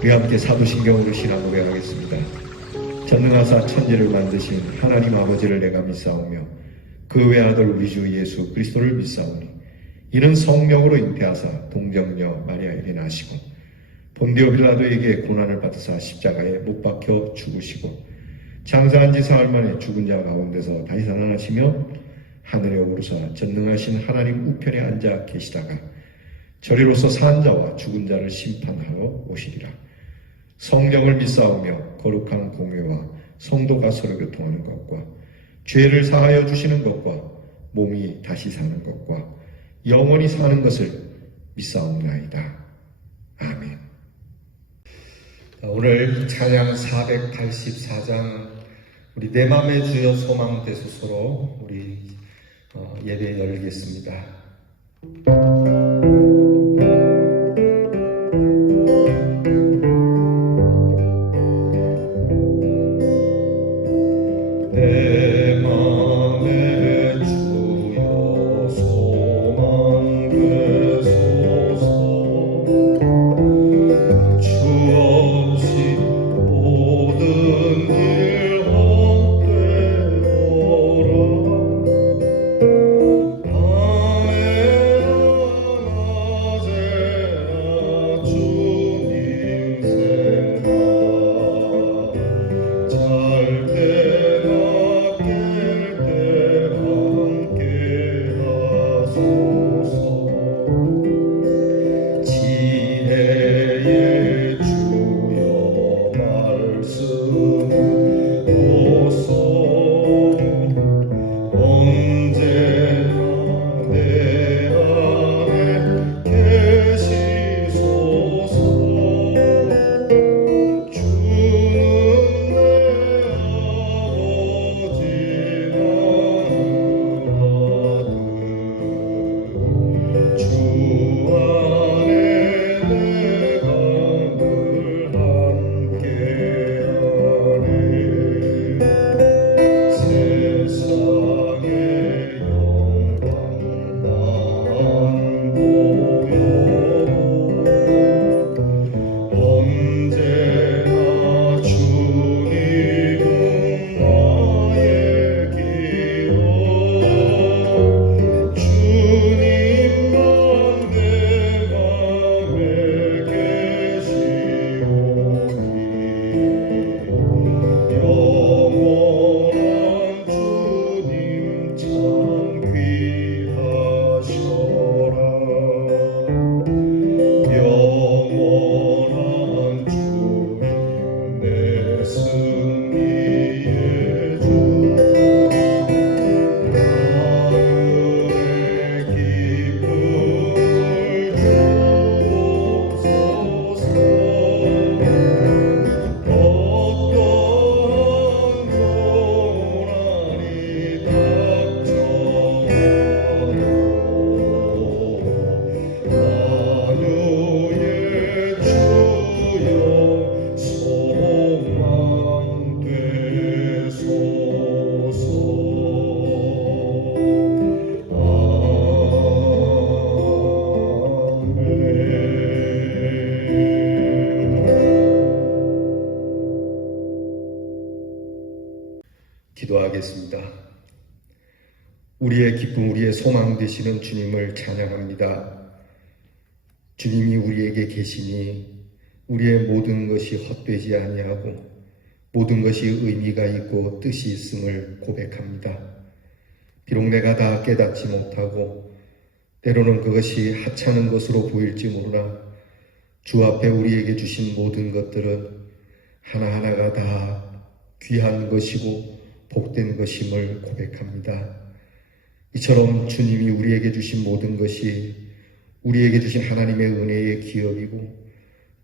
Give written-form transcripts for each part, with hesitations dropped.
우리 함께 사도신경으로 신앙 고백하겠습니다. 전능하사 천지를 만드신 하나님 아버지를 내가 믿사오며 그 외아들 우리 주 예수 그리스도를 믿사오니 이는 성령으로 잉태하사 동정녀 마리아에게 나시고 본디오 빌라도에게 고난을 받으사 십자가에 못 박혀 죽으시고 장사한 지 사흘 만에 죽은 자 가운데서 다시 살아나시며 하늘에 오르사 전능하신 하나님 우편에 앉아 계시다가 저리로서 산 자와 죽은 자를 심판하러 오시리라. 성령을 믿사오며 거룩한 공회와 성도가 서로 교통하는 것과 죄를 사하여 주시는 것과 몸이 다시 사는 것과 영원히 사는 것을 믿사옵나이다. 아멘. 오늘 찬양 484장 우리 내 맘의 주여 소망 되소서로 우리 예배 열겠습니다. 기도하겠습니다. 우리의 기쁨, 우리의 소망 되시는 주님을 찬양합니다. 주님이 우리에게 계시니 우리의 모든 것이 헛되지 아니하고 모든 것이 의미가 있고 뜻이 있음을 고백합니다. 비록 내가 다 깨닫지 못하고 때로는 그것이 하찮은 것으로 보일지 모르나 주 앞에 우리에게 주신 모든 것들은 하나하나가 다 귀한 것이고 복된 것임을 고백합니다. 이처럼 주님이 우리에게 주신 모든 것이 우리에게 주신 하나님의 은혜의 기업이고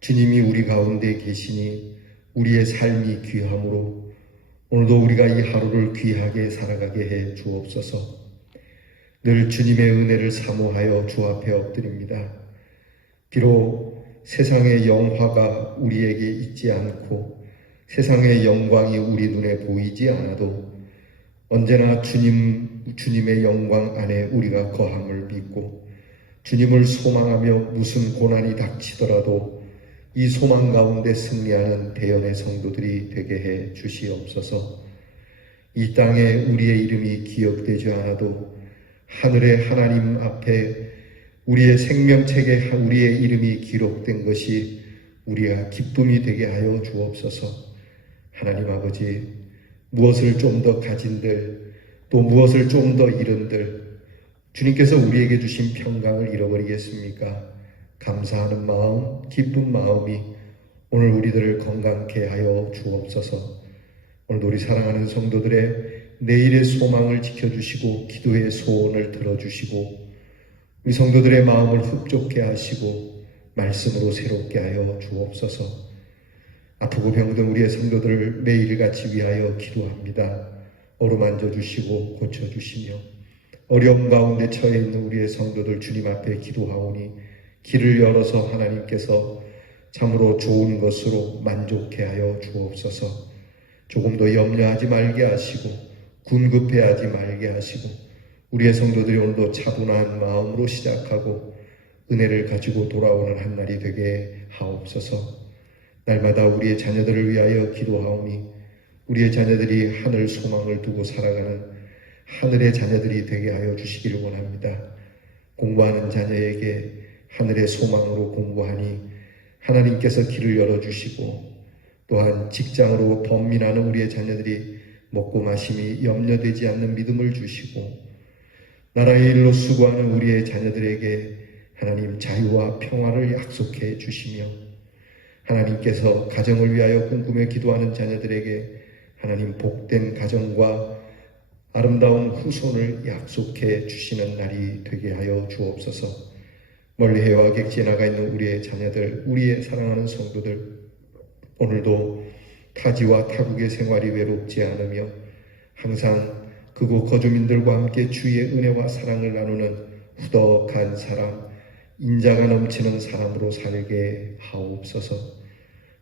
주님이 우리 가운데 계시니 우리의 삶이 귀함으로 오늘도 우리가 이 하루를 귀하게 살아가게 해 주옵소서. 늘 주님의 은혜를 사모하여 주 앞에 엎드립니다. 비록 세상의 영화가 우리에게 있지 않고 세상의 영광이 우리 눈에 보이지 않아도 언제나 주님의 영광 안에 우리가 거함을 믿고 주님을 소망하며 무슨 고난이 닥치더라도 이 소망 가운데 승리하는 대연의 성도들이 되게 해 주시옵소서. 이 땅에 우리의 이름이 기억되지 않아도 하늘의 하나님 앞에 우리의 생명책에 우리의 이름이 기록된 것이 우리가 기쁨이 되게 하여 주옵소서. 하나님 아버지, 무엇을 좀 더 가진들, 또 무엇을 좀 더 잃은들, 주님께서 우리에게 주신 평강을 잃어버리겠습니까? 감사하는 마음, 기쁜 마음이 오늘 우리들을 건강케 하여 주옵소서. 오늘도 우리 사랑하는 성도들의 내일의 소망을 지켜주시고 기도의 소원을 들어주시고 우리 성도들의 마음을 흡족케 하시고 말씀으로 새롭게 하여 주옵소서. 아프고 병든 우리의 성도들을 매일같이 위하여 기도합니다. 어루만져 주시고 고쳐주시며 어려움 가운데 처해 있는 우리의 성도들 주님 앞에 기도하오니 길을 열어서 하나님께서 참으로 좋은 것으로 만족해 하여 주옵소서. 조금 더 염려하지 말게 하시고 군급해하지 말게 하시고 우리의 성도들이 오늘도 차분한 마음으로 시작하고 은혜를 가지고 돌아오는 한 날이 되게 하옵소서. 날마다 우리의 자녀들을 위하여 기도하오니 우리의 자녀들이 하늘 소망을 두고 살아가는 하늘의 자녀들이 되게 하여 주시기를 원합니다. 공부하는 자녀에게 하늘의 소망으로 공부하니 하나님께서 길을 열어주시고 또한 직장으로 번민하는 우리의 자녀들이 먹고 마심이 염려되지 않는 믿음을 주시고 나라의 일로 수고하는 우리의 자녀들에게 하나님 자유와 평화를 약속해 주시며 하나님께서 가정을 위하여 꿈꾸며 기도하는 자녀들에게 하나님 복된 가정과 아름다운 후손을 약속해 주시는 날이 되게 하여 주옵소서. 멀리 해와 객지에 나가 있는 우리의 자녀들, 우리의 사랑하는 성도들 오늘도 타지와 타국의 생활이 외롭지 않으며 항상 그곳 거주민들과 함께 주의 은혜와 사랑을 나누는 후덕한 사람, 인자가 넘치는 사람으로 살게 하옵소서.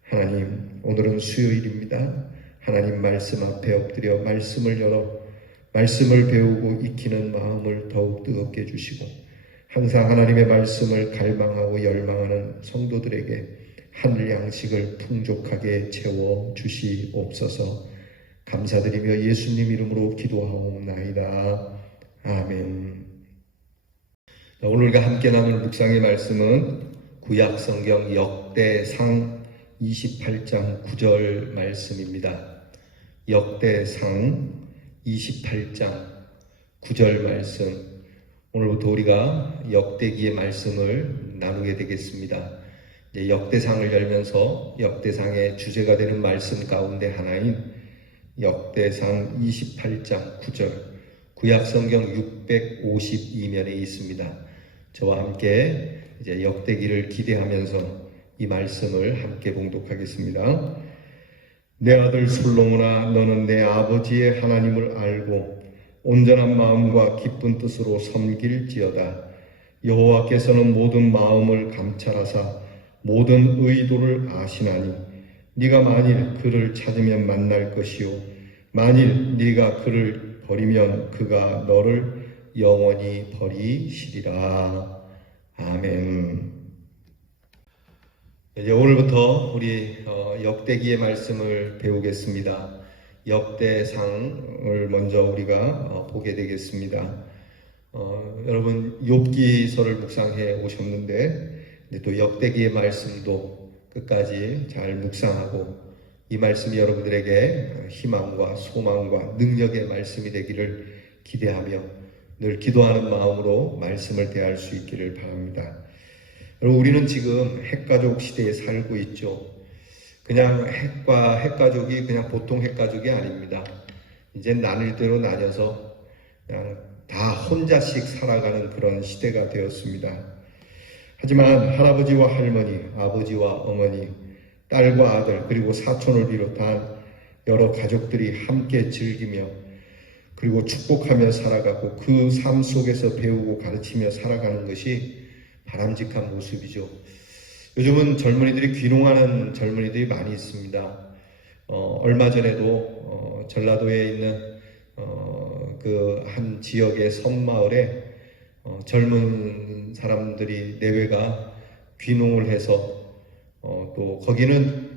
하나님, 오늘은 수요일입니다. 하나님 말씀 앞에 엎드려 말씀을 열어 말씀을 배우고 익히는 마음을 더욱 뜨겁게 해주시고 항상 하나님의 말씀을 갈망하고 열망하는 성도들에게 하늘 양식을 풍족하게 채워 주시옵소서. 감사드리며 예수님 이름으로 기도하옵나이다. 아멘. 오늘 우리가 함께 나눌 묵상의 말씀은 구약 성경 역대상 28장 9절 말씀입니다. 역대상 28장 9절 말씀. 오늘부터 우리가 역대기의 말씀을 나누게 되겠습니다. 역대상을 열면서 역대상의 주제가 되는 말씀 가운데 하나인 역대상 28장 9절 구약성경 652면에 있습니다. 저와 함께 이제 역대기를 기대하면서 이 말씀을 함께 봉독하겠습니다. 내 아들 솔로몬아, 너는 내 아버지의 하나님을 알고 온전한 마음과 기쁜 뜻으로 섬길지어다. 여호와께서는 모든 마음을 감찰하사 모든 의도를 아시나니 네가 만일 그를 찾으면 만날 것이요 만일 네가 그를 버리면 그가 너를 영원히 버리시리라. 아멘. 이제 오늘부터 우리 역대기의 말씀을 배우겠습니다. 역대상을 먼저 우리가 보게 되겠습니다. 여러분 욥기서를 묵상해 오셨는데 또 역대기의 말씀도 끝까지 잘 묵상하고 이 말씀이 여러분들에게 희망과 소망과 능력의 말씀이 되기를 기대하며 늘 기도하는 마음으로 말씀을 대할 수 있기를 바랍니다. 여러분 우리는 지금 핵가족 시대에 살고 있죠. 그냥 핵가족이 그냥 보통 핵가족이 아닙니다. 이제 나눌대로 나뉘어서 그냥 다 혼자씩 살아가는 그런 시대가 되었습니다. 하지만 할아버지와 할머니, 아버지와 어머니, 딸과 아들, 그리고 사촌을 비롯한 여러 가족들이 함께 즐기며 그리고 축복하며 살아가고 그 삶 속에서 배우고 가르치며 살아가는 것이 바람직한 모습이죠. 요즘은 젊은이들이 귀농하는 젊은이들이 많이 있습니다. 얼마 전에도 전라도에 있는 그 한 지역의 섬마을에 젊은 사람들이 내외가 귀농을 해서 또 거기는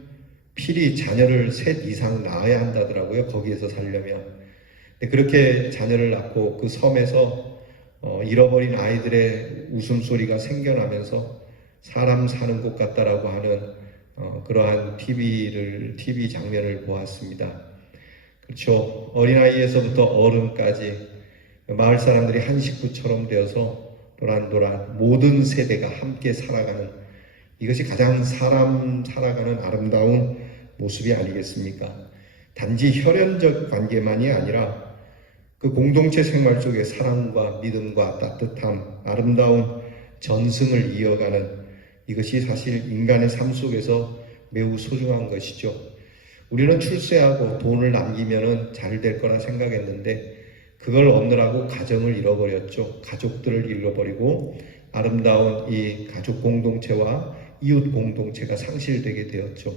필히 자녀를 셋 이상 낳아야 한다더라고요. 거기에서 살려면. 근데 그렇게 자녀를 낳고 그 섬에서 잃어버린 아이들의 웃음소리가 생겨나면서 사람 사는 곳 같다라고 하는 그러한 TV 장면을 보았습니다. 그렇죠. 어린아이에서부터 어른까지 마을 사람들이 한 식구처럼 되어서 도란도란 모든 세대가 함께 살아가는, 이것이 가장 사람 살아가는 아름다운 모습이 아니겠습니까? 단지 혈연적 관계만이 아니라 그 공동체 생활 속에 사랑과 믿음과 따뜻함, 아름다운 전승을 이어가는, 이것이 사실 인간의 삶 속에서 매우 소중한 것이죠. 우리는 출세하고 돈을 남기면 잘 될 거라 생각했는데 그걸 얻느라고 가정을 잃어버렸죠. 가족들을 잃어버리고 아름다운 이 가족 공동체와 이웃 공동체가 상실되게 되었죠.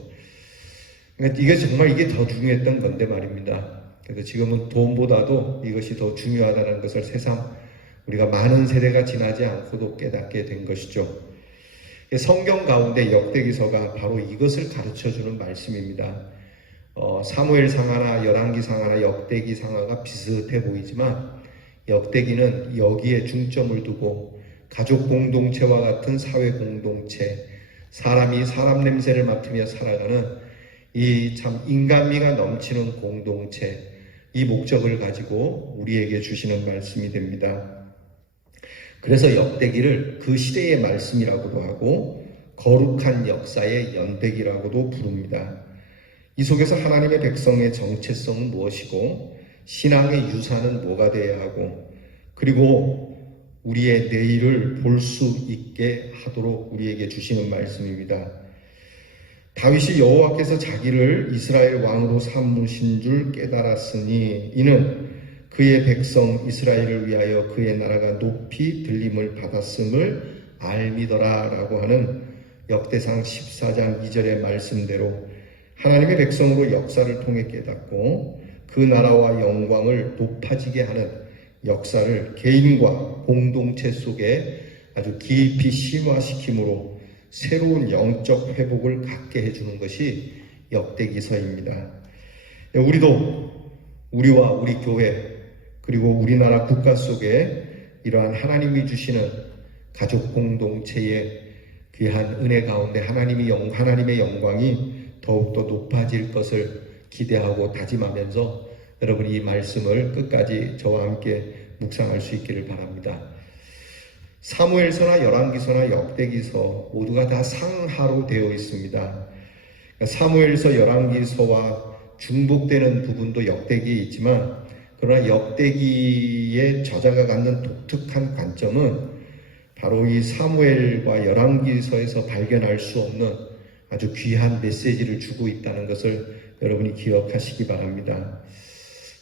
그러니까 이게 더 중요했던 건데 말입니다. 그래서 지금은 돈보다도 이것이 더 중요하다는 것을 새삼 우리가 많은 세대가 지나지 않고도 깨닫게 된 것이죠. 성경 가운데 역대기서가 바로 이것을 가르쳐주는 말씀입니다. 사무엘상하나 열왕기상하나 역대기상하가 비슷해 보이지만 역대기는 여기에 중점을 두고 가족 공동체와 같은 사회 공동체, 사람이 사람 냄새를 맡으며 살아가는 이 참 인간미가 넘치는 공동체, 이 목적을 가지고 우리에게 주시는 말씀이 됩니다. 그래서 역대기를 그 시대의 말씀이라고도 하고 거룩한 역사의 연대기라고도 부릅니다. 이 속에서 하나님의 백성의 정체성은 무엇이고 신앙의 유산은 뭐가 되어야 하고 그리고 우리의 내일을 볼 수 있게 하도록 우리에게 주시는 말씀입니다. 다윗이 여호와께서 자기를 이스라엘 왕으로 삼으신 줄 깨달았으니 이는 그의 백성 이스라엘을 위하여 그의 나라가 높이 들림을 받았음을 알미더라 라고 하는 역대상 14장 2절의 말씀대로 하나님의 백성으로 역사를 통해 깨닫고 그 나라와 영광을 높아지게 하는 역사를 개인과 공동체 속에 아주 깊이 심화시킴으로 새로운 영적 회복을 갖게 해주는 것이 역대기서입니다. 우리와 우리 교회 그리고 우리나라 국가 속에 이러한 하나님이 주시는 가족 공동체의 귀한 은혜 가운데 하나님의 영광이 더욱더 높아질 것을 기대하고 다짐하면서 여러분이 이 말씀을 끝까지 저와 함께 묵상할 수 있기를 바랍니다. 사무엘서나 열왕기서나 역대기서 모두가 다 상하로 되어 있습니다. 사무엘서 열왕기서와 중복되는 부분도 역대기에 있지만 그러나 역대기의 저자가 갖는 독특한 관점은 바로 이 사무엘과 열왕기서에서 발견할 수 없는 아주 귀한 메시지를 주고 있다는 것을 여러분이 기억하시기 바랍니다.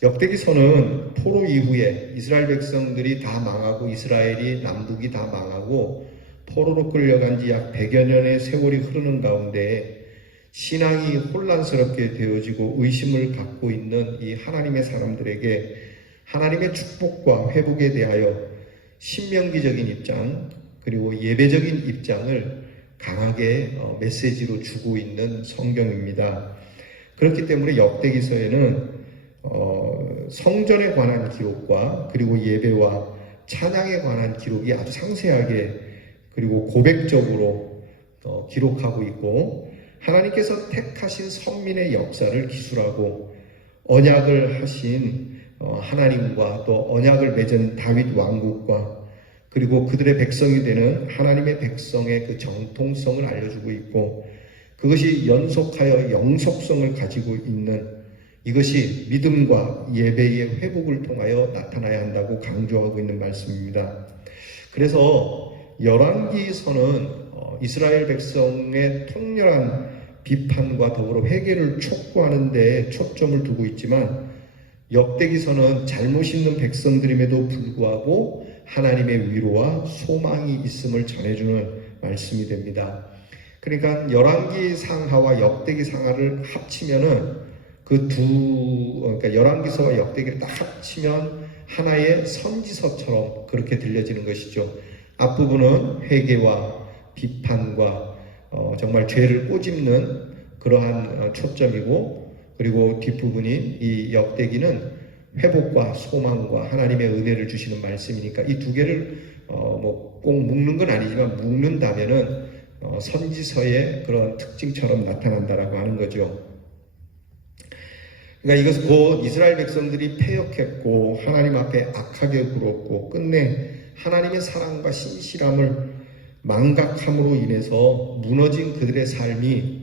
역대기서는 포로 이후에 이스라엘 백성들이 다 망하고 이스라엘이 남북이 다 망하고 포로로 끌려간 지 약 100여 년의 세월이 흐르는 가운데 신앙이 혼란스럽게 되어지고 의심을 갖고 있는 이 하나님의 사람들에게 하나님의 축복과 회복에 대하여 신명기적인 입장 그리고 예배적인 입장을 강하게 메시지로 주고 있는 성경입니다. 그렇기 때문에 역대기서에는 성전에 관한 기록과 그리고 예배와 찬양에 관한 기록이 아주 상세하게 그리고 고백적으로 기록하고 있고 하나님께서 택하신 선민의 역사를 기술하고 언약을 하신 하나님과 또 언약을 맺은 다윗 왕국과 그리고 그들의 백성이 되는 하나님의 백성의 그 정통성을 알려주고 있고 그것이 연속하여 영속성을 가지고 있는 이것이 믿음과 예배의 회복을 통하여 나타나야 한다고 강조하고 있는 말씀입니다. 그래서 열왕기서는 이스라엘 백성의 통렬한 비판과 더불어 회개를 촉구하는 데 초점을 두고 있지만 역대기서는 잘못 있는 백성들임에도 불구하고 하나님의 위로와 소망이 있음을 전해주는 말씀이 됩니다. 그러니까 열왕기 상하와 역대기 상하를 합치면은 그러니까 열왕기서와 역대기를 딱 합치면 하나의 선지서처럼 그렇게 들려지는 것이죠. 앞부분은 회개와 비판과 정말 죄를 꼬집는 그러한 초점이고, 그리고 뒷부분인 이 역대기는 회복과 소망과 하나님의 은혜를 주시는 말씀이니까 이 두 개를 꼭 묶는 건 아니지만 묶는다면은 선지서의 그런 특징처럼 나타난다라고 하는 거죠. 그러니까 이것은 곧 이스라엘 백성들이 패역했고 하나님 앞에 악하게 굴었고 끝내 하나님의 사랑과 신실함을 망각함으로 인해서 무너진 그들의 삶이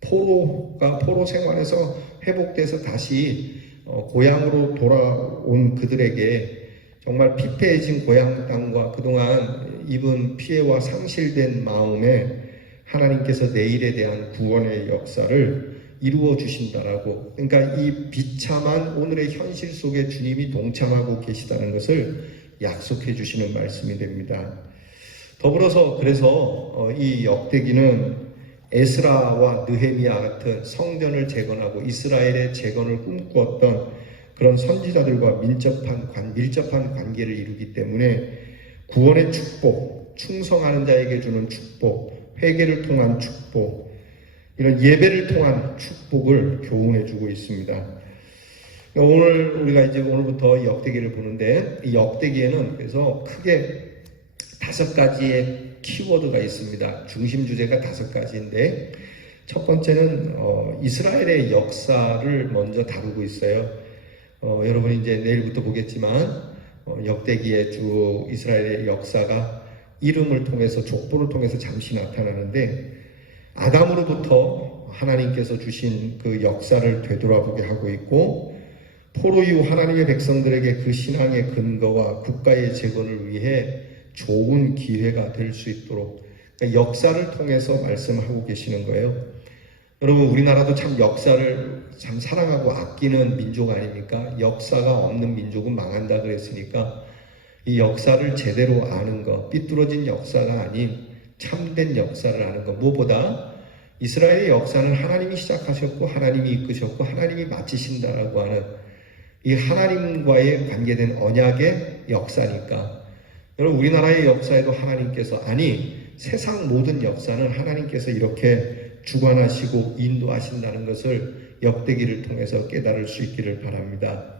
포로 생활에서 회복돼서 다시 고향으로 돌아온 그들에게 정말 피폐해진 고향 땅과 그동안 입은 피해와 상실된 마음에 하나님께서 내일에 대한 구원의 역사를 이루어 주신다라고, 그러니까 이 비참한 오늘의 현실 속에 주님이 동참하고 계시다는 것을 약속해 주시는 말씀이 됩니다. 더불어서 그래서 이 역대기는 에스라와 느헤미야 같은 성전을 재건하고 이스라엘의 재건을 꿈꾸었던 그런 선지자들과 밀접한 관계를 이루기 때문에 구원의 축복, 충성하는 자에게 주는 축복, 회개를 통한 축복, 이런 예배를 통한 축복을 교훈해주고 있습니다. 오늘부터 역대기를 보는데, 이 역대기에는 그래서 크게 5가지의 키워드가 있습니다. 중심 주제가 5가지인데, 첫 번째는 이스라엘의 역사를 먼저 다루고 있어요. 여러분이 이제 내일부터 보겠지만 역대기에 주 이스라엘의 역사가 이름을 통해서, 족보를 통해서 잠시 나타나는데, 아담으로부터 하나님께서 주신 그 역사를 되돌아보게 하고 있고, 포로 이후 하나님의 백성들에게 그 신앙의 근거와 국가의 재건을 위해 좋은 기회가 될 수 있도록, 그러니까 역사를 통해서 말씀하고 계시는 거예요. 여러분, 우리나라도 참 역사를 참 사랑하고 아끼는 민족 아닙니까? 역사가 없는 민족은 망한다 그랬으니까 이 역사를 제대로 아는 것, 삐뚤어진 역사가 아닌 참된 역사를 아는 것, 무엇보다 이스라엘의 역사는 하나님이 시작하셨고 하나님이 이끄셨고 하나님이 마치신다라고 하는 이 하나님과의 관계된 언약의 역사니까, 여러분, 우리나라의 역사에도 하나님께서, 아니 세상 모든 역사는 하나님께서 이렇게 주관하시고 인도하신다는 것을 역대기를 통해서 깨달을 수 있기를 바랍니다.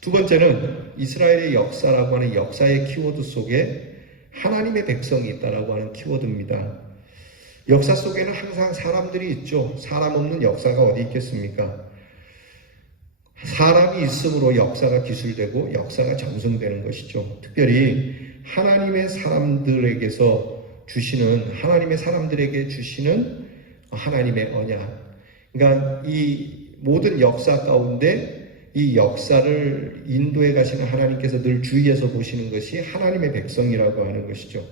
두 번째는 이스라엘의 역사라고 하는 역사의 키워드 속에 하나님의 백성이 있다라고 하는 키워드입니다. 역사 속에는 항상 사람들이 있죠. 사람 없는 역사가 어디 있겠습니까? 사람이 있으므로 역사가 기술되고 역사가 정성되는 것이죠. 특별히 하나님의 사람들에게 주시는 하나님의 언약. 그러니까 이 모든 역사 가운데 이 역사를 인도해 가시는 하나님께서 늘 주위에서 보시는 것이 하나님의 백성이라고 하는 것이죠.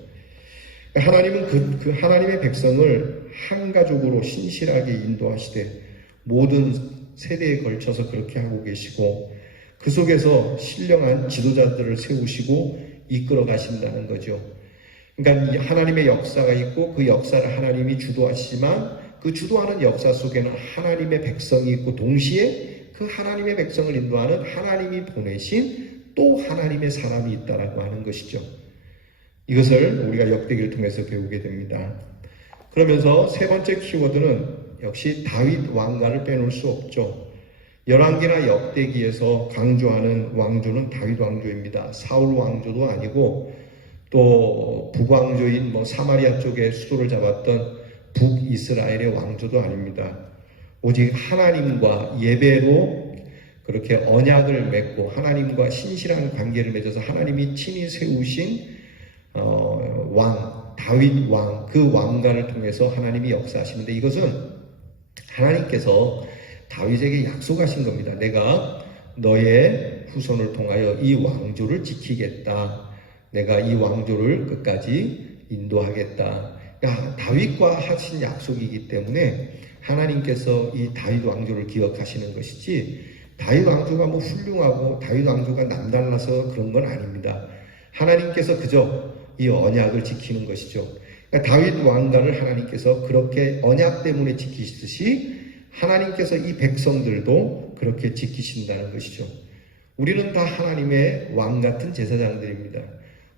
하나님은 그 하나님의 백성을 한 가족으로 신실하게 인도하시되 모든 세대에 걸쳐서 그렇게 하고 계시고, 그 속에서 신령한 지도자들을 세우시고 이끌어 가신다는 거죠. 그러니까 이 하나님의 역사가 있고 그 역사를 하나님이 주도하시지만 그 주도하는 역사 속에는 하나님의 백성이 있고, 동시에 그 하나님의 백성을 인도하는 하나님이 보내신 또 하나님의 사람이 있다라고 하는 것이죠. 이것을 우리가 역대기를 통해서 배우게 됩니다. 그러면서 세 번째 키워드는 역시 다윗 왕가를 빼놓을 수 없죠. 열왕기나 역대기에서 강조하는 왕조는 다윗 왕조입니다. 사울 왕조도 아니고 또 북왕조인 사마리아 쪽에 수도를 잡았던 북이스라엘의 왕조도 아닙니다. 오직 하나님과 예배로 그렇게 언약을 맺고 하나님과 신실한 관계를 맺어서 하나님이 친히 세우신 다윗 왕, 그 왕가를 통해서 하나님이 역사하시는데, 이것은 하나님께서 다윗에게 약속하신 겁니다. 내가 너의 후손을 통하여 이 왕조를 지키겠다. 내가 이 왕조를 끝까지 인도하겠다. 그러니까 다윗과 하신 약속이기 때문에 하나님께서 이 다윗 왕조를 기억하시는 것이지, 다윗 왕조가 훌륭하고 다윗 왕조가 남달라서 그런 건 아닙니다. 하나님께서 그저 이 언약을 지키는 것이죠. 그러니까 다윗 왕가를 하나님께서 그렇게 언약 때문에 지키시듯이 하나님께서 이 백성들도 그렇게 지키신다는 것이죠. 우리는 다 하나님의 왕 같은 제사장들입니다.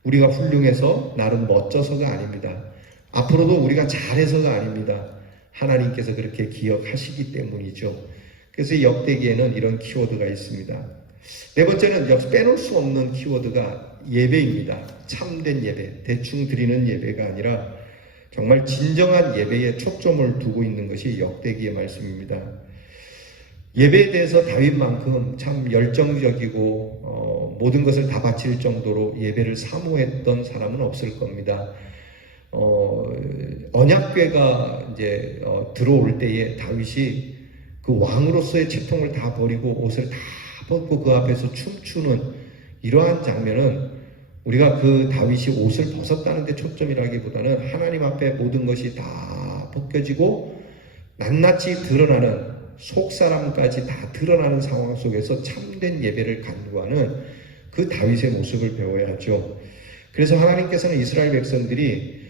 우리가 훌륭해서 나름 멋져서가 아닙니다. 앞으로도 우리가 잘해서가 아닙니다. 하나님께서 그렇게 기억하시기 때문이죠. 그래서 이 역대기에는 이런 키워드가 있습니다. 네 번째는 역시 빼놓을 수 없는 키워드가 예배입니다. 참된 예배, 대충 드리는 예배가 아니라 정말 진정한 예배에 초점을 두고 있는 것이 역대기의 말씀입니다. 예배에 대해서 다윗만큼 참 열정적이고 모든 것을 다 바칠 정도로 예배를 사모했던 사람은 없을 겁니다. 언약궤가 이제 들어올 때에 다윗이 그 왕으로서의 채통을 다 버리고 옷을 다 벗고 그 앞에서 춤추는 이러한 장면은 우리가 그 다윗이 옷을 벗었다는 데 초점이라기보다는 하나님 앞에 모든 것이 다 벗겨지고 낱낱이 드러나는 속사람까지 다 드러나는 상황 속에서 참된 예배를 간구하는 그 다윗의 모습을 배워야죠. 그래서 하나님께서는 이스라엘 백성들이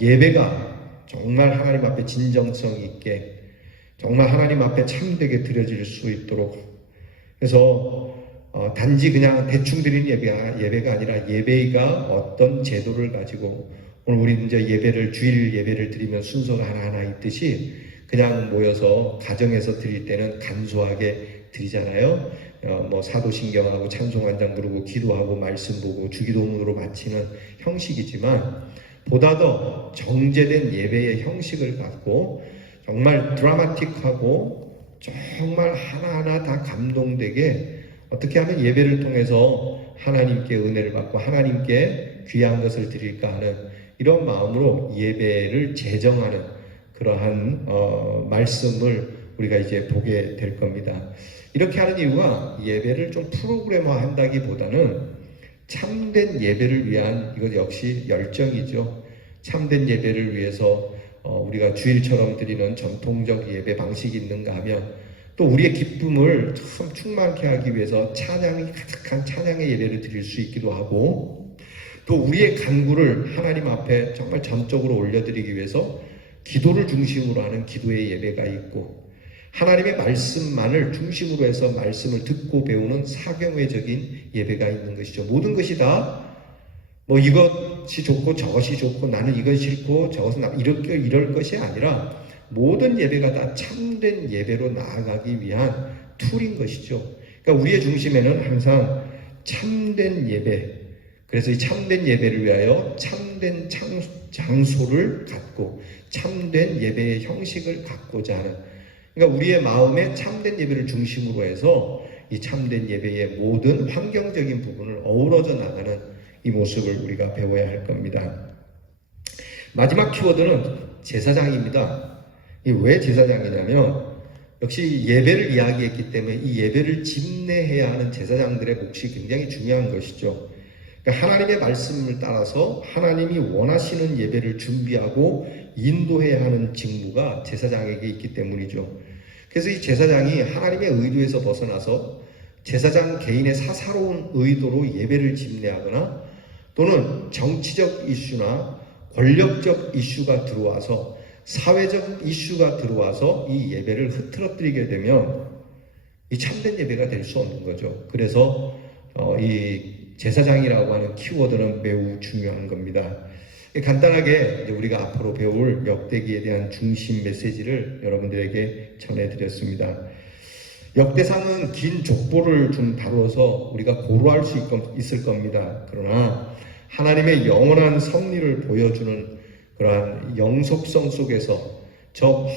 예배가 정말 하나님 앞에 진정성 있게 정말 하나님 앞에 참되게 드려질 수 있도록 그래서 단지 그냥 대충 드리는 예배가 아니라 예배가 어떤 제도를 가지고 오늘 우리 이제 예배를 주일 예배를 드리면 순서가 하나하나 있듯이 그냥 모여서 가정에서 드릴 때는 간소하게 드리잖아요. 뭐 사도신경하고 찬송 한 장 부르고 기도하고 말씀 보고 주기도문으로 마치는 형식이지만 보다 더 정제된 예배의 형식을 갖고 정말 드라마틱하고 정말 하나하나 다 감동되게 어떻게 하면 예배를 통해서 하나님께 은혜를 받고 하나님께 귀한 것을 드릴까 하는 이런 마음으로 예배를 제정하는 그러한 말씀을 우리가 이제 보게 될 겁니다. 이렇게 하는 이유가 예배를 좀 프로그램화 한다기보다는 참된 예배를 위한 이것 역시 열정이죠. 참된 예배를 위해서 우리가 주일처럼 드리는 전통적 예배 방식이 있는가 하면 또 우리의 기쁨을 참 충만케 하기 위해서 찬양이 가득한 찬양의 예배를 드릴 수 있기도 하고 또 우리의 간구를 하나님 앞에 정말 전적으로 올려드리기 위해서 기도를 중심으로 하는 기도의 예배가 있고 하나님의 말씀만을 중심으로 해서 말씀을 듣고 배우는 사경외적인 예배가 있는 것이죠. 모든 것이 다 뭐 이것이 좋고 저것이 좋고 나는 이건 싫고 저것은 이럴 것이 아니라 모든 예배가 다 참된 예배로 나아가기 위한 툴인 것이죠. 그러니까 우리의 중심에는 항상 참된 예배, 그래서 이 참된 예배를 위하여 참된 장소를 갖고 참된 예배의 형식을 갖고자 하는 그러니까 우리의 마음에 참된 예배를 중심으로 해서 이 참된 예배의 모든 환경적인 부분을 어우러져 나가는 이 모습을 우리가 배워야 할 겁니다. 마지막 키워드는 제사장입니다. 왜 제사장이냐면 역시 예배를 이야기했기 때문에 이 예배를 집례해야 하는 제사장들의 몫이 굉장히 중요한 것이죠. 그러니까 하나님의 말씀을 따라서 하나님이 원하시는 예배를 준비하고 인도해야 하는 직무가 제사장에게 있기 때문이죠. 그래서 이 제사장이 하나님의 의도에서 벗어나서 제사장 개인의 사사로운 의도로 예배를 집례하거나 또는 정치적 이슈나 권력적 이슈가 들어와서 사회적 이슈가 들어와서 이 예배를 흐트러뜨리게 되면 이 참된 예배가 될 수 없는 거죠. 그래서 이 제사장이라고 하는 키워드는 매우 중요한 겁니다. 간단하게 이제 우리가 앞으로 배울 역대기에 대한 중심 메시지를 여러분들에게 전해드렸습니다. 역대상은 긴 족보를 좀 다루어서 우리가 고루할 수 있을 겁니다. 그러나 하나님의 영원한 섭리를 보여주는 그러한 영속성 속에서 저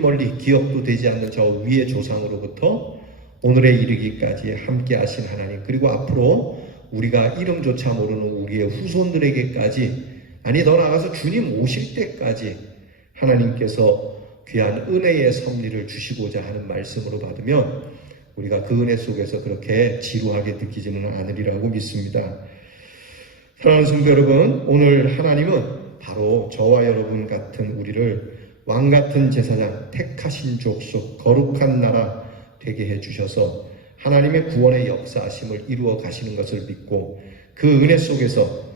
멀리 기억도 되지 않는 저 위의 조상으로부터 오늘에 이르기까지 함께 하신 하나님 그리고 앞으로 우리가 이름조차 모르는 우리의 후손들에게까지 아니 더 나아가서 주님 오실 때까지 하나님께서 귀한 은혜의 섭리를 주시고자 하는 말씀으로 받으면 우리가 그 은혜 속에서 그렇게 지루하게 느끼지는 않으리라고 믿습니다. 사랑하는 성도 여러분, 오늘 하나님은 바로 저와 여러분 같은 우리를 왕같은 제사장, 택하신 족속, 거룩한 나라 되게 해주셔서 하나님의 구원의 역사하심을 이루어 가시는 것을 믿고 그 은혜 속에서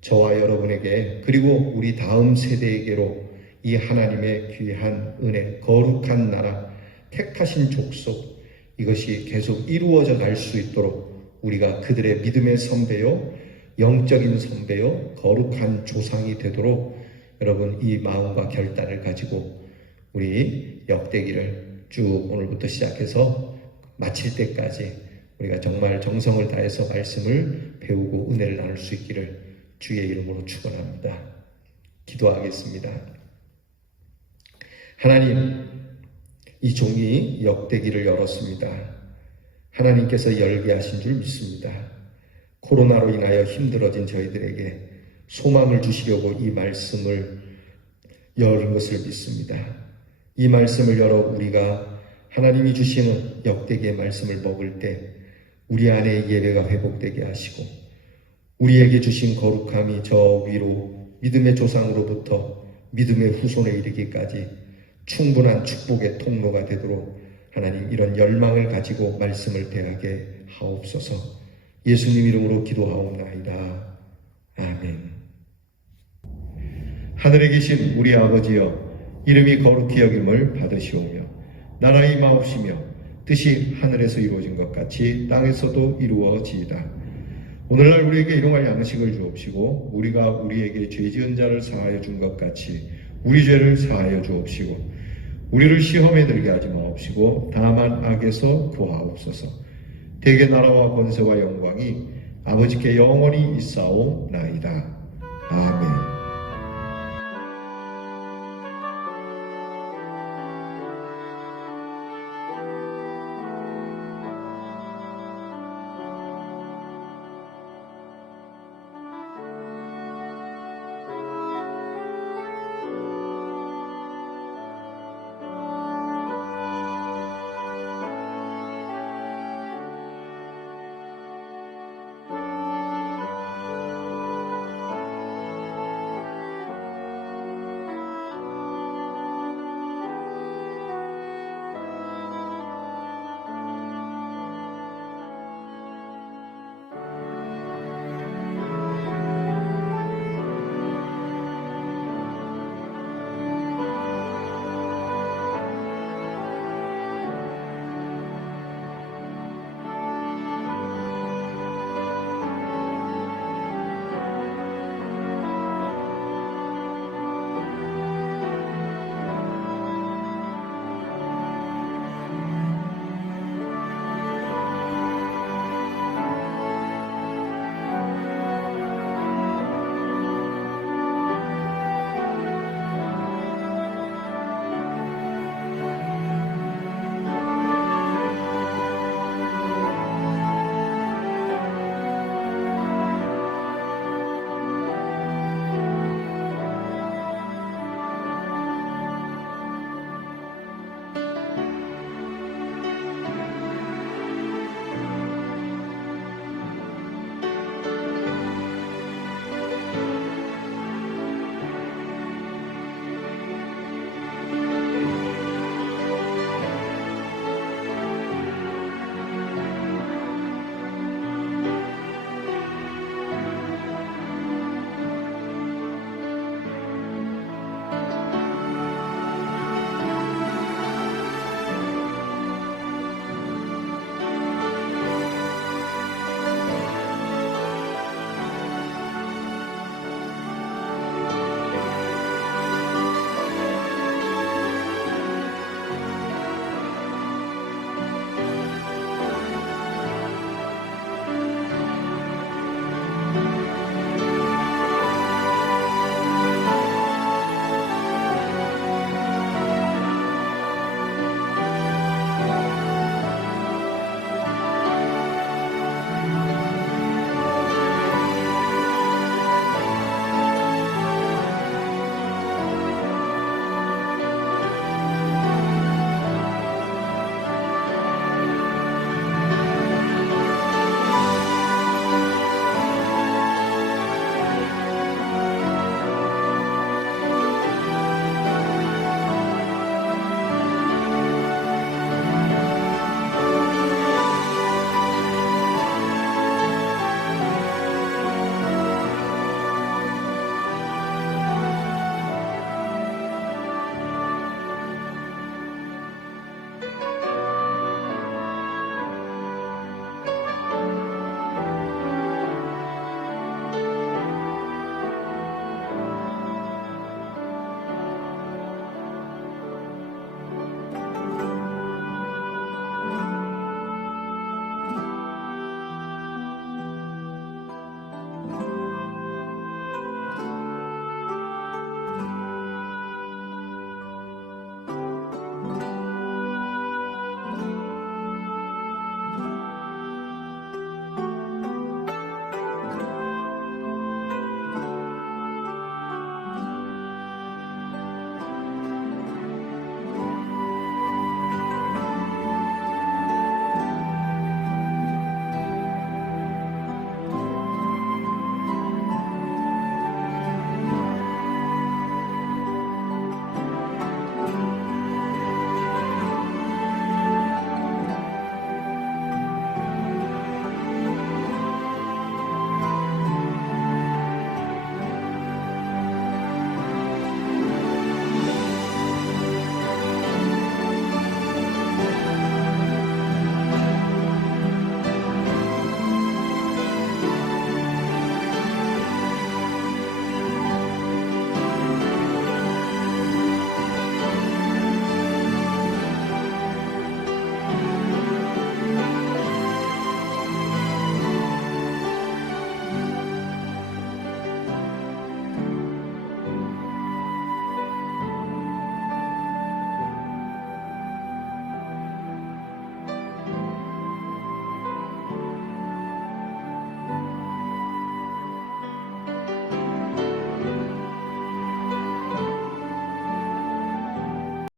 저와 여러분에게 그리고 우리 다음 세대에게로 이 하나님의 귀한 은혜, 거룩한 나라, 택하신 족속 이것이 계속 이루어져 갈 수 있도록 우리가 그들의 믿음의 선배요 영적인 선배요 거룩한 조상이 되도록 여러분 이 마음과 결단을 가지고 우리 역대기를 쭉 오늘부터 시작해서 마칠 때까지 우리가 정말 정성을 다해서 말씀을 배우고 은혜를 나눌 수 있기를 주의 이름으로 축원합니다. 기도하겠습니다. 하나님, 이 종이 역대기를 열었습니다. 하나님께서 열게 하신 줄 믿습니다. 코로나로 인하여 힘들어진 저희들에게 소망을 주시려고 이 말씀을 열은 것을 믿습니다. 이 말씀을 열어 우리가 하나님이 주시는 역대기의 말씀을 먹을 때 우리 안에 예배가 회복되게 하시고 우리에게 주신 거룩함이 저 위로 믿음의 조상으로부터 믿음의 후손에 이르기까지 충분한 축복의 통로가 되도록 하나님 이런 열망을 가지고 말씀을 대하게 하옵소서. 예수님 이름으로 기도하옵나이다. 아멘. 하늘에 계신 우리 아버지여, 이름이 거룩히 여김을 받으시오며 나라의 임하옵시며 뜻이 하늘에서 이루어진 것 같이 땅에서도 이루어지이다. 오늘날 우리에게 일용할 양식을 주옵시고 우리가 우리에게 죄 지은 자를 사하여 준 것 같이 우리 죄를 사하여 주옵시고 우리를 시험에 들게 하지 마옵시고 다만 악에서 구하옵소서. 대개 나라와 권세와 영광이 아버지께 영원히 있사오나이다. 아멘.